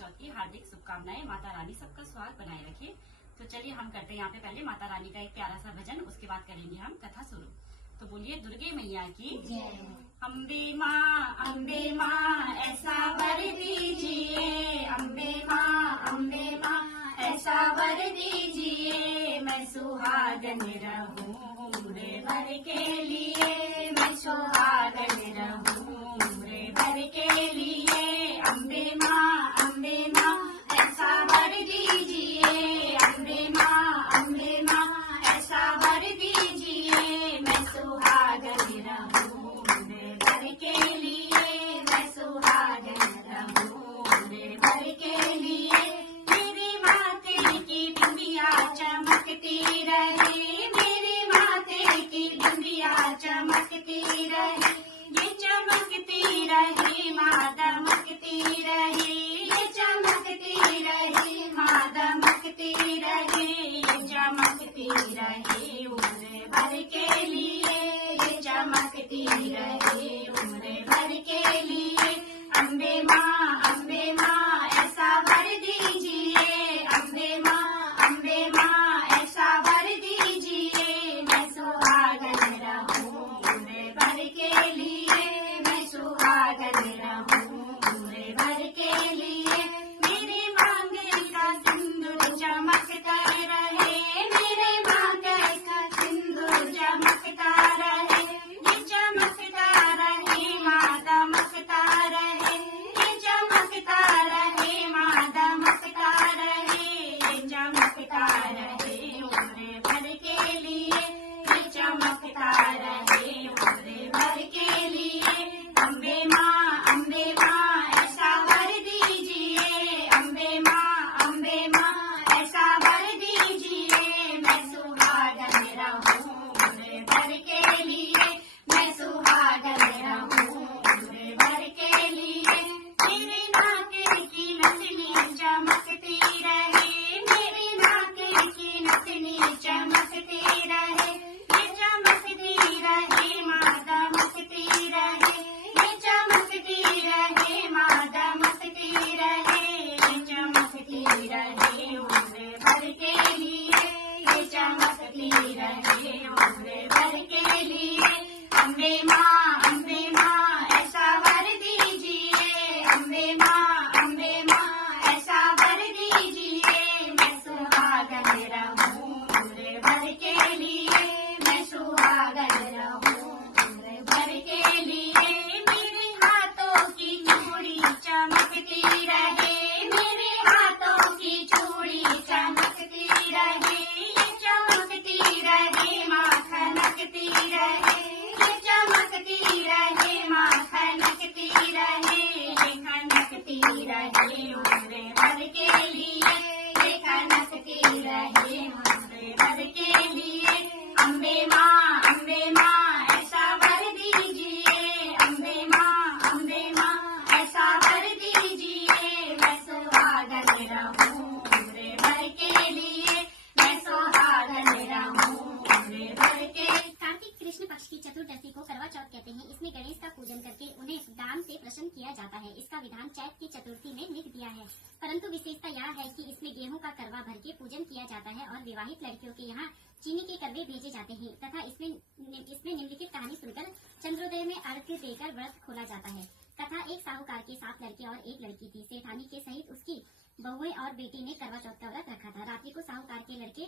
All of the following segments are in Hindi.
चौथ की हार्दिक शुभकामनाएं। माता रानी सबका स्वास्थ्य बनाए रखे। तो चलिए हम करते हैं यहाँ पे पहले माता रानी का एक प्यारा सा भजन, उसके बाद करेंगे हम कथा शुरू। तो बोलिए दुर्गे मैया की जय। अम्बे माँ ऐसा वर दीजिए, अम्बे माँ ऐसा वर दीजिए, मैं सुहागन रहूं रे वर के लिए, मैं सुहागन रहूं रे वर के लिए। अम्बे माँ ऐसा वर दीजिए, अम्बे माँ ऐसा वर दीजिए, मैं सुहागन रहूं रे वर के लिए, मैं सुहागन रहूं रे वर के लिए। मेरी माथे की बिंदिया चमकती रहे, मेरी माथे की बिंदिया चमकती रहे, ये चमकती रहे माँ दमकती रहे, ये चमकती रहे माँ दमकती रहे, ये चमकती रहे उम्र भर के लिए, ये चमकती रहे उम्र भर के लिए। अम्बे माँ ऐसा वर दीजिए, अम्बे माँ ऐसा वर दीजिए, मैं सुहागन रहूं उम्र भर के लिए, मैं सुहागन रहूं उम्र भर के लिए। मेरे मांग का सिंदूर चमकता रहे, मेरे मांग का सिंदूर चमकता रहे, ये चमकता रहे माँ दमकता रहे, ये चमकता रहे माँ दमकता रहे, ये चमकता रहे उम्र भर के लिए, ये चमकता रहे उम्र भर के लिए। अम्बे माँ ऐसा वर दीजिए, अम्बे माँ ऐसा वर दीजिए, मैं सुहागन रहूं उम्र भर के लिए, मैं सुहागन रहूं उम्र भर के लिए। मेरे नाक की नथनी चमकती रहे, मेरे नाक की नथनी चमकती रहे, ये चमकती रहे माँ दमकती रहे, ये चमकती रहे माँ दमकती रहे, ये चमकती रहे उम्र भर के लिए, ये चमकती रहे उम्र भर के लिए। अम्बे माँ ऐसा वर दीजिए, अम्बे माँ ऐसा वर दीजिए, मैं सुहागन रहूं उम्र भर के लिए, मैं सुहागन रहूं उम्र भर के लिए। मेरे हाथों की चूड़ी चमकती रहे, मेरे हाथों की चूड़ी चमकती रहे, ये चमकती रहे माँ खनकती रहे, ये चमकती रहे माँ खनकती रहे, ये खनकती रहे उम्र भर के लिए, ये खनकती रहे उम्र भर के लिए। अम्बे माँ ऐसा वर दीजिए, अम्बे माँ ऐसा वर दीजिए, मैं सुहागन रहूं उम्र भर के लिए, मैं सुहागन रहूं उम्र भर के। कार्तिक कृष्ण पक्ष की चतुर्दशी को करवा चौथ कहते हैं। इसमें गणेश का पूजन करके उन्हें दान से प्रसन्न किया जाता है। इसका विधान चैत की चतुर्थी में लिख दिया है, परंतु विशेषता यह है कि इसमें गेहूं का करवा भर के पूजन किया जाता है और विवाहित लड़कियों के यहाँ चीनी के करवे भेजे जाते हैं तथा इसमें निम्नलिखित कहानी सुनकर चंद्रोदय में अर्घ्य देकर व्रत खोला जाता है। तथा एक साहूकार के 7 लड़के और एक लड़की थी। सेठानी के सहित उसकी बहुएं और बेटी ने करवा चौथ का व्रत रखा था। रात्रि को साहूकार के लड़के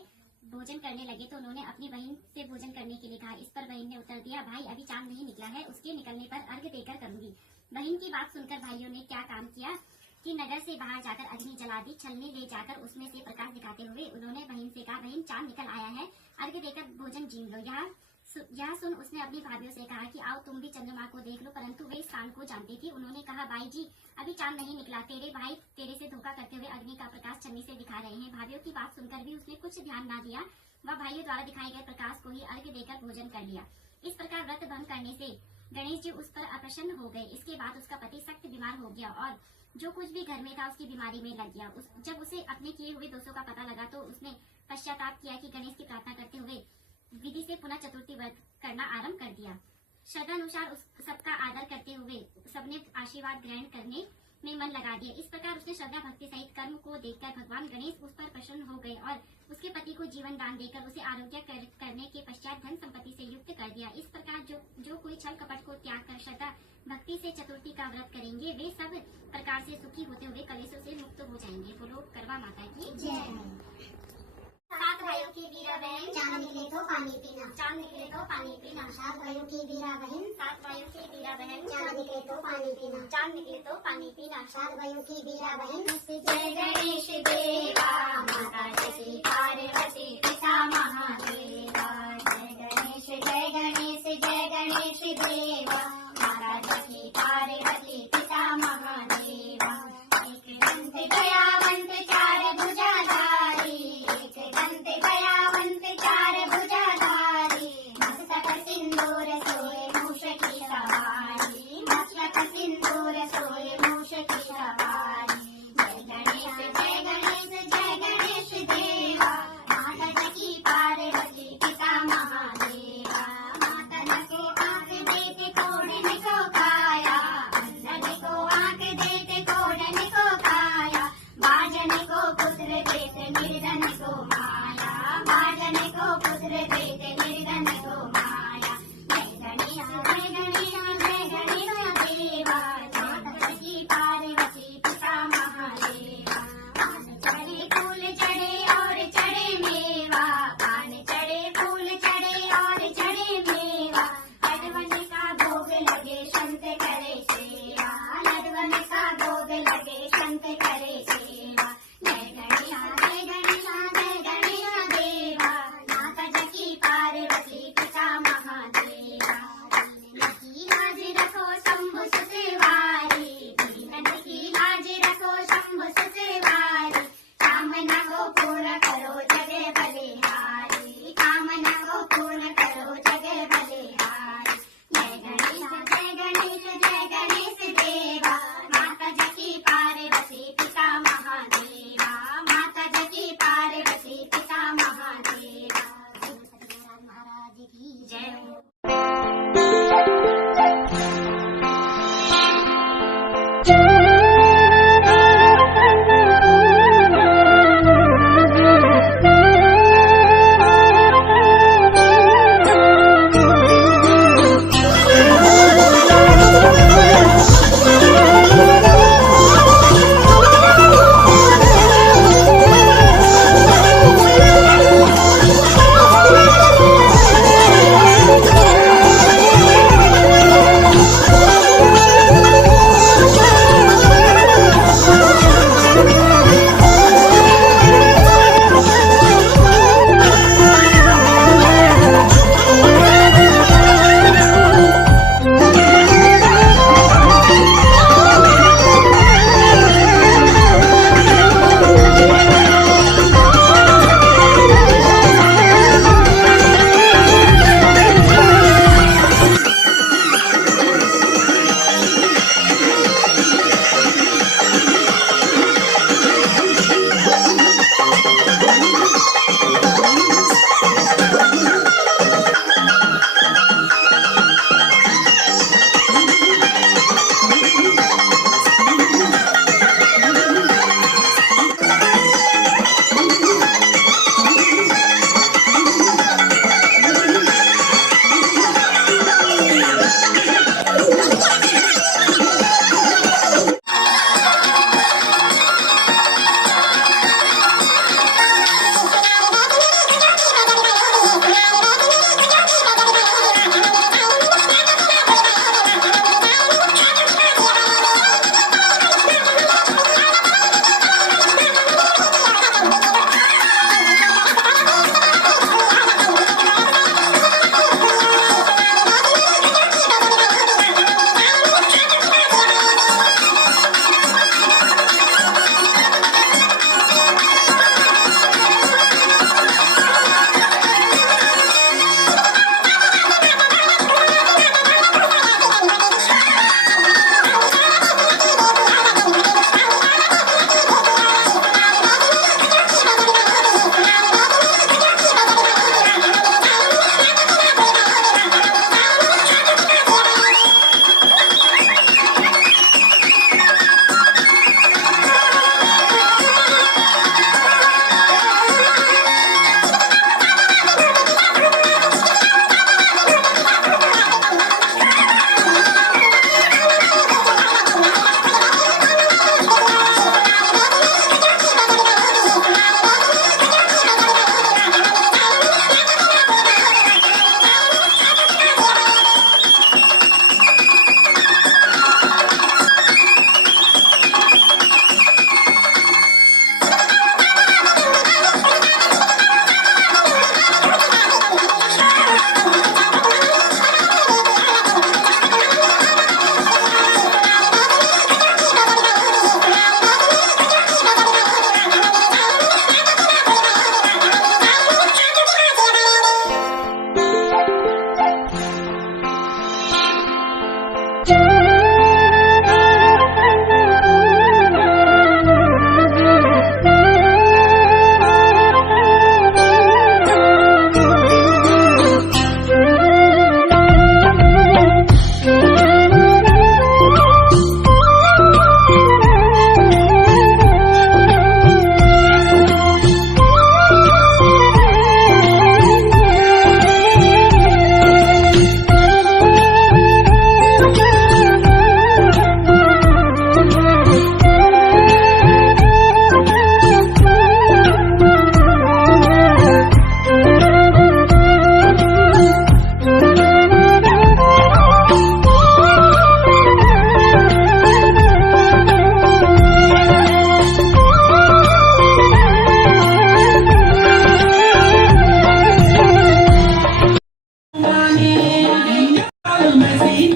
भोजन करने लगे तो उन्होंने अपनी बहन से भोजन करने के लिए कहा। इस पर बहन ने उत्तर दिया, भाई अभी चांद नहीं निकला है, उसके निकलने पर अर्घ्य देकर करूंगी। बहन की बात सुनकर भाइयों ने क्या काम किया कि नगर से बाहर जाकर अग्नि जला दी। छलनी ले जाकर उसमें से प्रकाश दिखाते हुए उन्होंने बहन से कहा, बहन चांद निकल आया है, अर्घ्य देकर भोजन जीन लो। यह सुन उसने अपनी भाभीियों से कहा कि आओ तुम भी चंद्रमा को देख लो, परंतु वे इस कान को जानती थी। उन्होंने कहा, भाई जी अभी चांद नहीं निकला, तेरे भाई तेरे से धोखा करते हुए अग्नि का प्रकाश छन्नी से दिखा रहे हैं। भाभीियों की बात सुनकर भी उसने कुछ ध्यान न दिया, वह भाइयों द्वारा दिखाए गए प्रकाश को ही अर्घ्य देकर भोजन कर लिया। इस प्रकार व्रत भंग करने से गणेश जी उस पर अप्रसन्न हो गए। इसके बाद उसका पति सख्त बीमार हो गया और जो कुछ भी घर में था उसकी बीमारी में लग गया। जब उसे अपने किए हुए दोषों का पता लगा तो उसने पश्चाताप किया कि गणेश की प्रार्थना करते हुए विधि से पुनः चतुर्थी व्रत करना आरंभ कर दिया। श्रद्धानुसार उस सबका आदर करते हुए सबने आशीर्वाद ग्रहण करने में मन लगा दिया। इस प्रकार उसने श्रद्धा भक्ति सहित कर्म को देखकर भगवान गणेश उस पर प्रसन्न हो गए और उसके पति को जीवन दान देकर उसे आरोग्य करने के पश्चात धन संपत्ति से युक्त कर दिया। इस प्रकार जो कोई छल कपट को त्याग कर श्रद्धा भक्ति से चतुर्थी का व्रत करेंगे वे सब प्रकार से सुखी होते हुए कलेशों से मुक्त हो जाएंगे। बोलो करवा माता की जय। 7 भाइयों की वीरा बहन, चांद निकले तो पानी पीना। चांद निकले तो पानी पीना। 7 भाइयों की वीरा बहन, 7 भाइयों की वीरा बहन, चांद निकले तो पानी पीना। चांद निकले तो पानी पीना। 7 भाइयों की वीरा बहन, जय गणेश देवा माता जय पार्वती पिता महादेवा। जय गणेश जय गणेश जय गणेश देवा माता जय पार्वती पिता महादेवा। एक दंत दयावंत चार भुजाधारी, एक दंत दयावंत चार भुजाधारी, मस्तक सिंदूर सोए मूष की सवारी, मस्तक सिंदूर सोए मूष की सवारी। जय गणेश जय गणेश देवा माता की पार्वती पिता महादेवा। माता को आंख देते कोड़ने को काया, अंधन को आंख देते कोड़ने को काया, बाजन को पुत्र देते निर्धन को माया, बाजन को पुत्र देते निर्धन को माया।